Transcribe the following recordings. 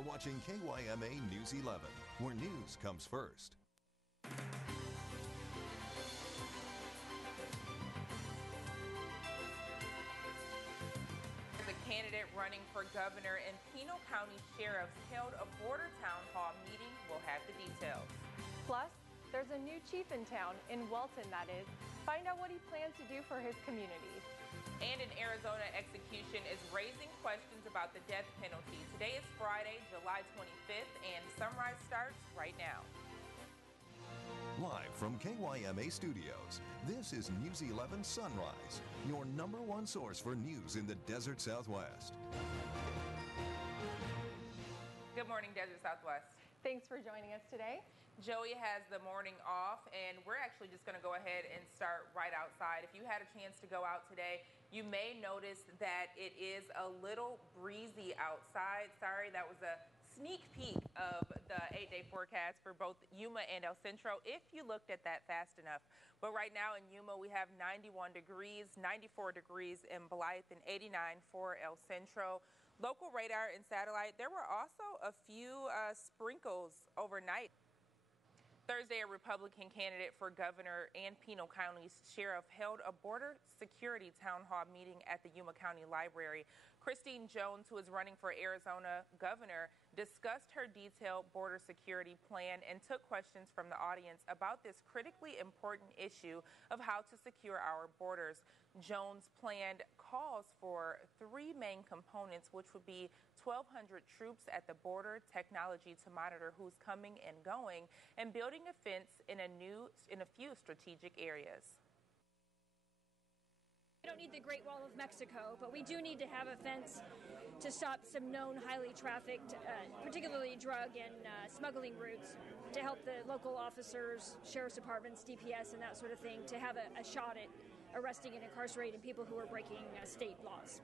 You're watching KYMA News 11, where news comes first. The candidate running for governor and Pinal County sheriffs held a border town hall meeting. We'll have the details. Plus, there's a new chief in town, in Welton that is. Find out what he plans to do for his community. And an Arizona execution is raising questions about the death penalty. Today is Friday, July 25th, and Sunrise starts right now. Live from KYMA Studios, this is News 11 Sunrise, your #1 source for news in the Desert Southwest. Good morning, Desert Southwest. Thanks for joining us today. Joey has the morning off, and we're actually just going to go ahead and start right outside. If you had a chance to go out today, you may notice that it is a little breezy outside. Sorry, that was a sneak peek of the 8-day forecast for both Yuma and El Centro, if you looked at that fast enough. But right now in Yuma, we have 91 degrees, 94 degrees in Blythe, and 89 for El Centro. Local radar and satellite, there were also a few sprinkles overnight. Thursday, a Republican candidate for governor and Pinal County's sheriff held a border security town hall meeting at the Yuma County Library. Christine Jones, who is running for Arizona governor, discussed her detailed border security plan and took questions from the audience about this critically important issue of how to secure our borders. Jones' plan calls for 3 main components, which would be 1,200 troops at the border, technology to monitor who's coming and going, and building a fence in a few strategic areas. We don't need the Great Wall of Mexico, but we do need to have a fence to stop some known highly trafficked, particularly drug and smuggling routes, to help the local officers, sheriff's departments, DPS, and that sort of thing, to have a shot at arresting and incarcerating people who are breaking state laws.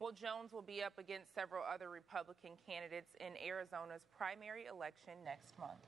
Well, Jones will be up against several other Republican candidates in Arizona's primary election next month.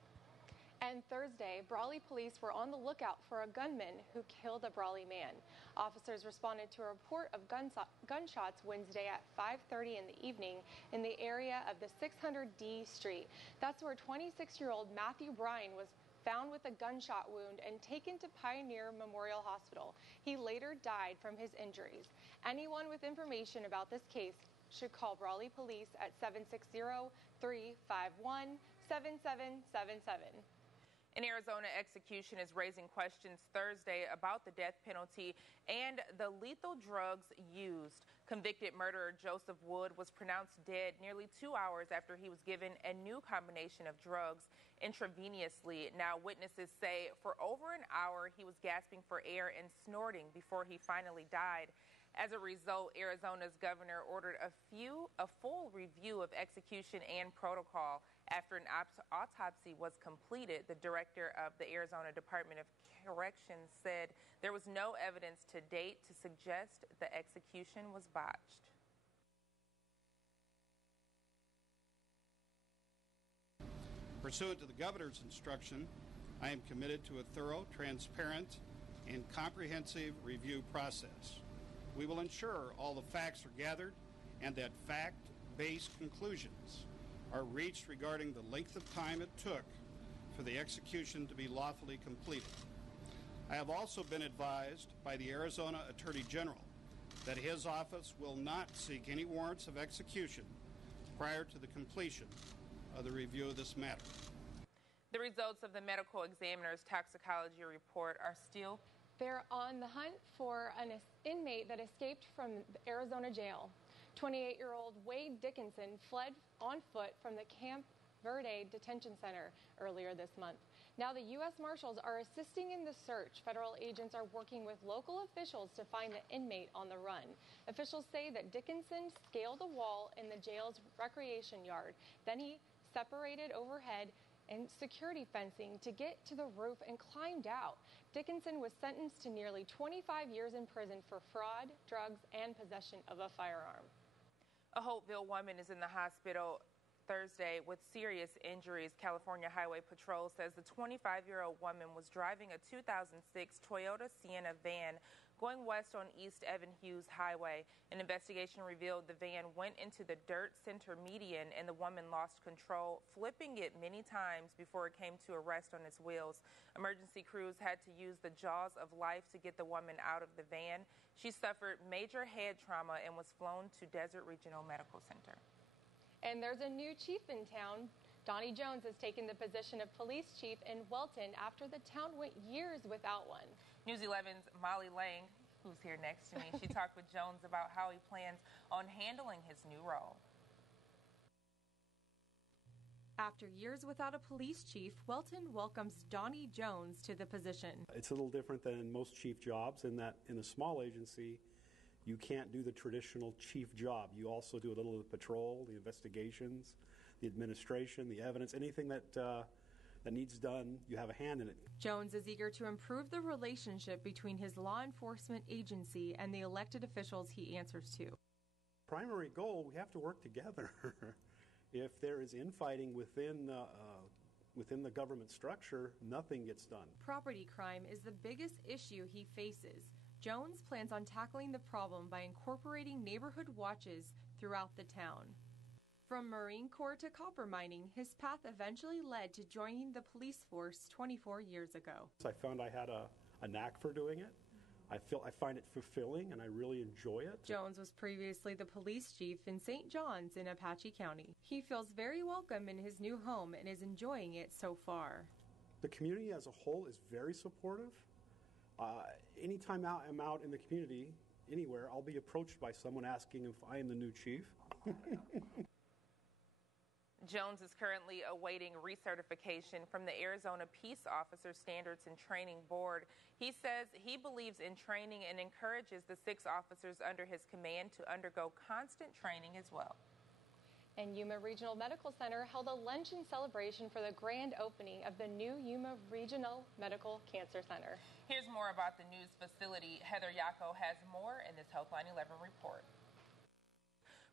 And Thursday, Brawley police were on the lookout for a gunman who killed a Brawley man. Officers responded to a report of gunshots Wednesday at 5:30 in the evening in the area of the 600D Street. That's where 26-year-old Matthew Bryan was found with a gunshot wound and taken to Pioneer Memorial Hospital. He later died from his injuries. Anyone with information about this case should call Brawley Police at 760-351-7777. An Arizona execution is raising questions Thursday about the death penalty and the lethal drugs used. Convicted murderer Joseph Wood was pronounced dead nearly 2 hours after he was given a new combination of drugs intravenously. Now, witnesses say for over an hour he was gasping for air and snorting before he finally died. As a result, Arizona's governor ordered a full review of execution and protocol. After an autopsy was completed, the director of the Arizona Department of Corrections said there was no evidence to date to suggest the execution was botched. Pursuant to the governor's instruction, I am committed to a thorough, transparent, and comprehensive review process. We will ensure all the facts are gathered and that fact-based conclusions are reached regarding the length of time it took for the execution to be lawfully completed. I have also been advised by the Arizona Attorney General that his office will not seek any warrants of execution prior to the completion of the review of this matter. The results of the medical examiner's toxicology report are still. They're on the hunt for an inmate that escaped from the Arizona jail. 28-year-old Wade Dickinson fled on foot from the Camp Verde Detention Center earlier this month. Now the U.S. Marshals are assisting in the search. Federal agents are working with local officials to find the inmate on the run. Officials say that Dickinson scaled a wall in the jail's recreation yard. Then he separated overhead and security fencing to get to the roof and climbed out. Dickinson was sentenced to nearly 25 years in prison for fraud, drugs, and possession of a firearm. A Hopeville woman is in the hospital Thursday with serious injuries. California Highway Patrol says the 25-year-old woman was driving a 2006 Toyota Sienna van going west on East Evan Hughes Highway. An investigation revealed the van went into the dirt center median and the woman lost control, flipping it many times before it came to a rest on its wheels. Emergency crews had to use the jaws of life to get the woman out of the van. She suffered major head trauma and was flown to Desert Regional Medical Center. And there's a new chief in town. Donnie Jones has taken the position of police chief in Welton after the town went years without one. News 11's Molly Lang, who's here next to me, she talked with Jones about how he plans on handling his new role. After years without a police chief, Welton welcomes Donnie Jones to the position. It's a little different than most chief jobs in that in a small agency, you can't do the traditional chief job. You also do a little of the patrol, the investigations, the administration, the evidence, anything that needs done, you have a hand in it. Jones is eager to improve the relationship between his law enforcement agency and the elected officials he answers to. Primary goal, we have to work together. If there is infighting within the government structure, nothing gets done. Property crime is the biggest issue he faces. Jones plans on tackling the problem by incorporating neighborhood watches throughout the town. From Marine Corps to copper mining, his path eventually led to joining the police force 24 years ago. I found I had a knack for doing it. I find it fulfilling and I really enjoy it. Jones was previously the police chief in St. John's in Apache County. He feels very welcome in his new home and is enjoying it so far. The community as a whole is very supportive. Anytime I'm out in the community, anywhere, I'll be approached by someone asking if I am the new chief. Jones is currently awaiting recertification from the Arizona Peace Officer Standards and Training Board. He says he believes in training and encourages the 6 officers under his command to undergo constant training as well. And Yuma Regional Medical Center held a luncheon celebration for the grand opening of the new Yuma Regional Medical Cancer Center. Here's more about the news facility. Heather Yako has more in this Healthline 11 report.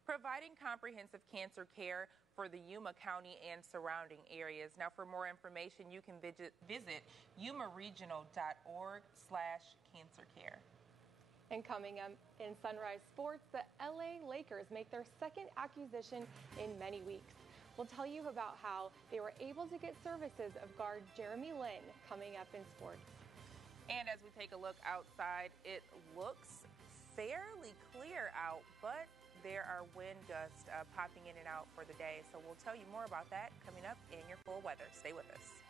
Providing comprehensive cancer care for the Yuma County and surrounding areas. Now, for more information, you can visit yumaregional.org/cancercare. And coming up in Sunrise Sports, the LA Lakers make their second acquisition in many weeks. We'll tell you about how they were able to get services of guard Jeremy Lin coming up in sports. And as we take a look outside, it looks fairly clear out, but there are wind gusts popping in and out for the day. So we'll tell you more about that coming up in your full weather. Stay with us.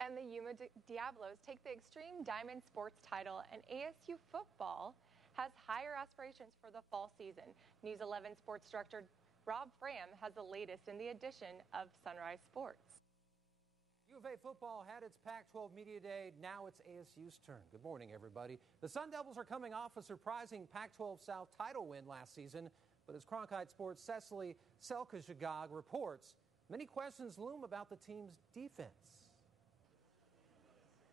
And the Yuma Diablos take the Extreme Diamond Sports title, and ASU football has higher aspirations for the fall season. News 11 Sports Director Rob Fram has the latest in the edition of Sunrise Sports. U of A football had its Pac-12 Media Day. Now it's ASU's turn. Good morning, everybody. The Sun Devils are coming off a surprising Pac-12 South title win last season. But as Cronkite Sports' Cecily Selkirchgog reports, many questions loom about the team's defense.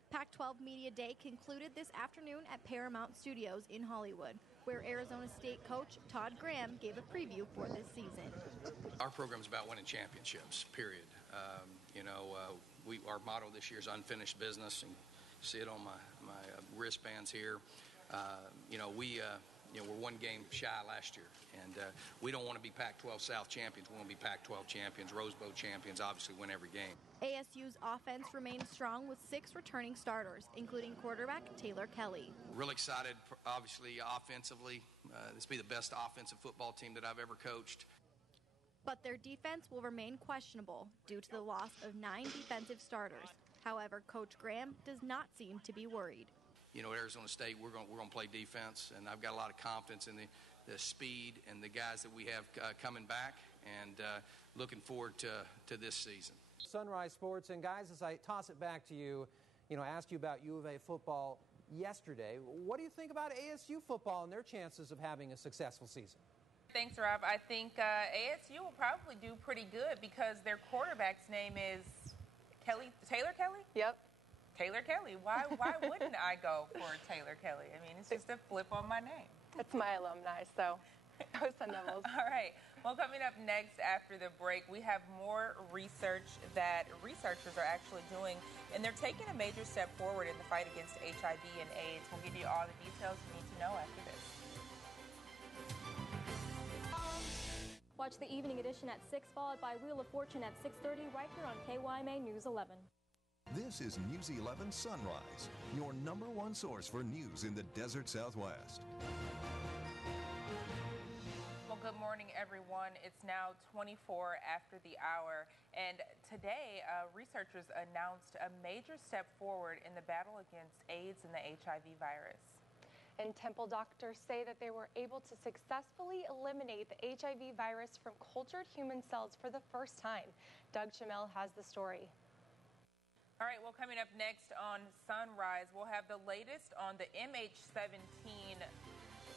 Pac-12 Media Day concluded this afternoon at Paramount Studios in Hollywood, where Arizona State coach Todd Graham gave a preview for this season. Our program's about winning championships, period. Our motto this year is unfinished business, and you see it on my wristbands here. We're one game shy last year, and we don't want to be Pac-12 South champions. We want to be Pac-12 champions, Rose Bowl champions, obviously win every game. ASU's offense remains strong with 6 returning starters, including quarterback Taylor Kelly. Really excited, obviously, offensively. This will be the best offensive football team that I've ever coached. But their defense will remain questionable due to the loss of 9 defensive starters. However, Coach Graham does not seem to be worried. At Arizona State, we're going to play defense, and I've got a lot of confidence in the speed and the guys that we have coming back, and looking forward to this season. Sunrise Sports, and guys, as I toss it back to you, asked you about U of A football yesterday. What do you think about ASU football and their chances of having a successful season? Thanks, Rob. I think ASU will probably do pretty good because their quarterback's name is Taylor Kelly? Yep. Taylor Kelly. Why wouldn't I go for Taylor Kelly? I mean, it's just a flip on my name. It's my alumni, so Go Sun Devils. All right. Well, coming up next after the break, we have more research that researchers are actually doing, and they're taking a major step forward in the fight against HIV and AIDS. We'll give you all the details you need to know after this. Watch the evening edition at 6, followed by Wheel of Fortune at 6:30 right here on KYMA News 11. This is News 11 Sunrise, your #1 source for news in the desert Southwest. Well, good morning, everyone. It's now 24 after the hour, and today researchers announced a major step forward in the battle against AIDS and the HIV virus. And Temple doctors say that they were able to successfully eliminate the HIV virus from cultured human cells for the first time. Doug Chamel has the story. All right, well, coming up next on Sunrise, we'll have the latest on the MH17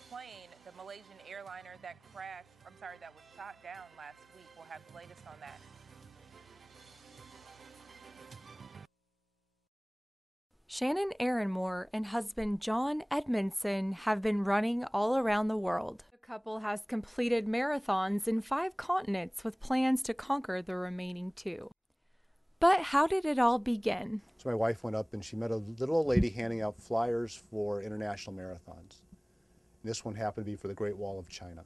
plane, the Malaysian airliner that was shot down last week. We'll have the latest on that. Shannon Aaronmore and husband John Edmondson have been running all around the world. The couple has completed marathons in 5 continents with plans to conquer the remaining 2. But how did it all begin? So my wife went up and she met a little old lady handing out flyers for international marathons. This one happened to be for the Great Wall of China.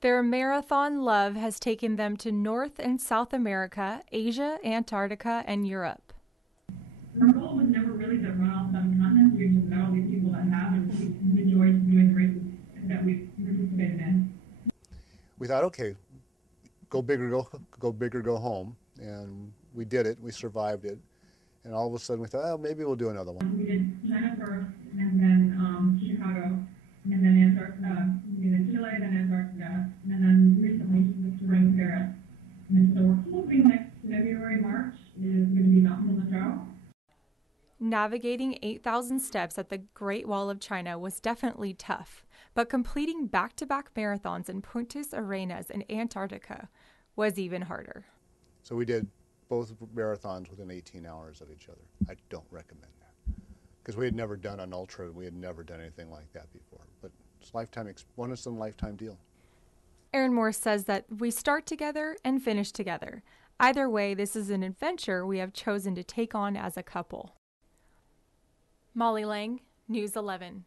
Their marathon love has taken them to North and South America, Asia, Antarctica, and Europe. Our goal was never really to run all 7 continents. We just met all these people that have, and we enjoyed doing the races that we participated in. We thought, okay, go big or go home, and we did it. We survived it, and all of a sudden we thought, oh, maybe we'll do another one. We did China first, and then Chicago, and then Antarctica, Chile, then Antarctica, and then recently the spring Paris. And so we're hoping next February, March is going to be Mount Kilimanjaro. Navigating 8,000 steps at the Great Wall of China was definitely tough, but completing back-to-back marathons in Punta Arenas and Antarctica was even harder. So we did both marathons within 18 hours of each other. I don't recommend that because we had never done an ultra. We had never done anything like that before, but it's once-in-a-lifetime deal. Aaronmore says that we start together and finish together. Either way, this is an adventure we have chosen to take on as a couple. Molly Lang, News 11.